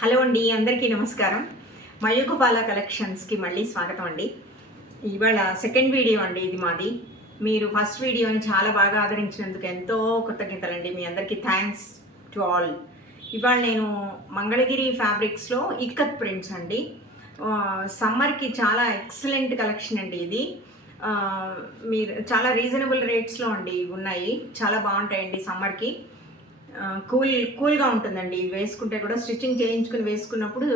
Hello అండి, అందరికీ నమస్కారం. మయూకపాల కలెక్షన్స్కి మళ్ళీ స్వాగతం అండి. ఇవాళ సెకండ్ వీడియో అండి ఇది మాది. మీరు ఫస్ట్ వీడియోని చాలా బాగా ఆదరించినందుకు ఎంతో కృతజ్ఞతలండి. మీ అందరికీ థ్యాంక్స్ టు ఆల్. ఇవాళ నేను మంగళగిరి ఫ్యాబ్రిక్స్లో ఇక్కత్ ప్రింట్స్ అండి. సమ్మర్కి చాలా ఎక్సలెంట్ కలెక్షన్ అండి ఇది. మీరు చాలా రీజనబుల్ రేట్స్లో అండి ఉన్నాయి. చాలా బాగుంటాయండి సమ్మర్కి. కూల్గా ఉంటుందండి. వేసుకుంటే కూడా స్టిచ్చింగ్ చేయించుకుని వేసుకున్నప్పుడు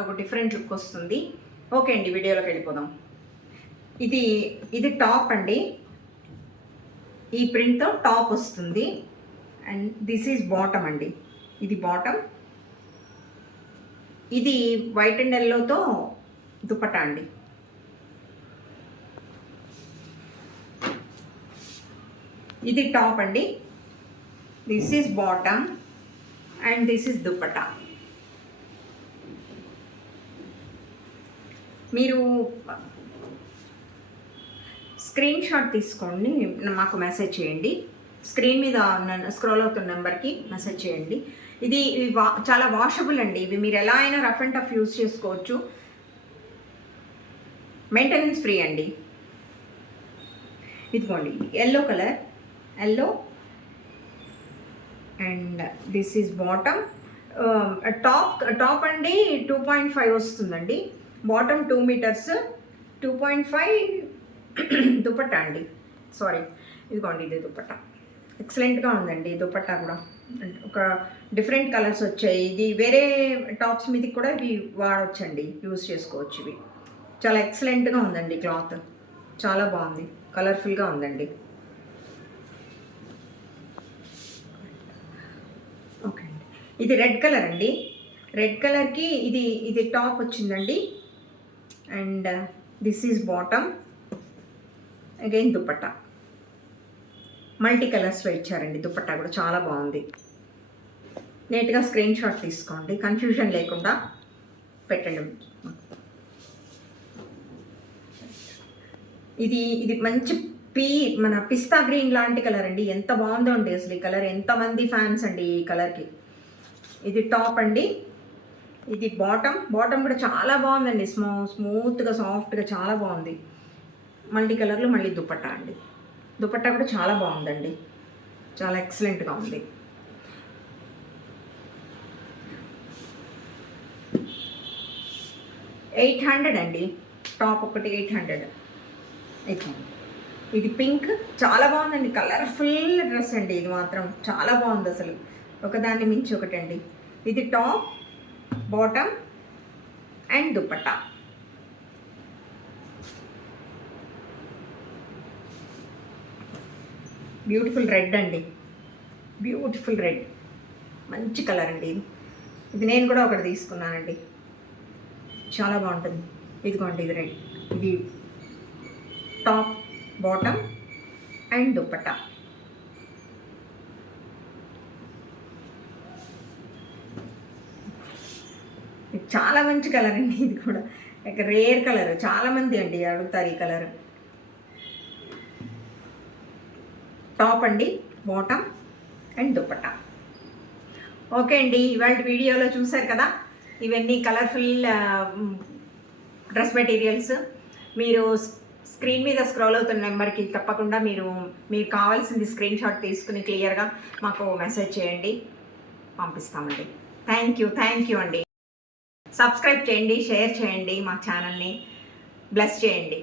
ఒక డిఫరెంట్ లుక్ వస్తుంది. ఓకే అండి, వీడియోలోకి వెళ్ళిపోదాం. ఇది టాప్ అండి. ఈ ప్రింట్తో టాప్ వస్తుంది. అండ్ దిస్ ఈజ్ బాటమ్ అండి. ఇది బాటమ్. ఇది వైట్ అండ్ ఎల్లోతో దుపట్టా అండి. ఇది టాప్ అండి. This is bottom and this is dupatta. మీరు స్క్రీన్ షాట్ తీసుకోండి, మాకు మెసేజ్ చేయండి. స్క్రీన్ మీద స్క్రోల్ అవుతున్న నెంబర్కి మెసేజ్ చేయండి. ఇది చాలా వాషబుల్ అండి. ఇవి మీరు ఎలా అయినా రఫ్ అండ్ టఫ్ యూజ్ చేసుకోవచ్చు. మెయింటెనెన్స్ ఫ్రీ అండి. ఇదిగోండి yellow colour, yellow and this is bottom. Top అండి 2.5 వస్తుందండి. బాటమ్ 2 మీటర్స్, 2.5 దుపట్టా అండి. సారీ, ఇదిగోండి ఇది దుపట్టా. ఎక్సలెంట్గా ఉందండి దుపట్టా కూడా. ఒక డిఫరెంట్ కలర్స్ వచ్చాయి. ఇది వేరే టాప్స్ మీదకి కూడా ఇవి వాడవచ్చండి, యూజ్ చేసుకోవచ్చు. ఇవి చాలా ఎక్సలెంట్గా ఉందండి. క్లాత్ చాలా బాగుంది, కలర్ఫుల్గా ఉందండి. ఓకే అండి, ఇది రెడ్ కలర్ అండి. రెడ్ కలర్కి ఇది టాప్ వచ్చిందండి. And this is bottom, again dupatta. Multi కలర్స్లో ఇచ్చారండి. దుపట్టా కూడా చాలా బాగుంది. నీట్గా స్క్రీన్ షాట్ తీసుకోండి, కన్ఫ్యూజన్ లేకుండా పెట్టండి. ఇది మంచి మన పిస్తా గ్రీన్ లాంటి కలర్ అండి. ఎంత బాగుందో అండి అసలు ఈ కలర్. ఎంతమంది ఫ్యాన్స్ అండి ఈ కలర్కి. ఇది టాప్ అండి. ఇది బాటమ్ కూడా చాలా బాగుందండి. స్మూత్గా సాఫ్ట్గా చాలా బాగుంది. మల్టీ కలర్లో మళ్ళీ దుపట్టా అండి. దుపట్టా కూడా చాలా బాగుందండి, చాలా ఎక్సలెంట్గా ఉంది. $800 అండి. టాప్ ఒకటి 800. ఇది పింక్, చాలా బాగుందండి. కలర్ఫుల్ డ్రెస్ అండి. ఇది మాత్రం చాలా బాగుంది అసలు, ఒకదాన్ని మించి ఒకటండి. ఇది top, bottom and dupatta. Beautiful red అండి. బ్యూటిఫుల్ రెడ్, మంచి కలర్ అండి. ఇది నేను కూడా ఒకటి తీసుకున్నానండి, చాలా బాగుంటుంది. ఇదిగోండి ఇది రెడ్. ఇది టాప్, బాటమ్ అండ్ దుపట్టా. చాలా మంచి కలర్ అండి. ఇది కూడా రేర్ కలర్. చాలామంది అండి అడుగుతారు ఈ కలర్. టాప్ అండి, బాటమ్ అండ్ దుపట్టా. ఓకే అండి, ఇవాళ వీడియోలో చూసారు కదా, ఇవన్నీ కలర్ఫుల్ డ్రెస్ మెటీరియల్స్. మీరు స్క్రీన్ మీద స్క్రోల్ అవుతున్న నెంబర్కి తప్పకుండా మీరు కావాల్సింది స్క్రీన్ షాట్ తీసుకుని క్లియర్గా మాకు మెసేజ్ చేయండి, పంపిస్తామండి. థ్యాంక్ యూ అండి. సబ్స్క్రైబ్ చేయండి, షేర్ చేయండి, మా ఛానల్ని బ్లెస్ చేయండి.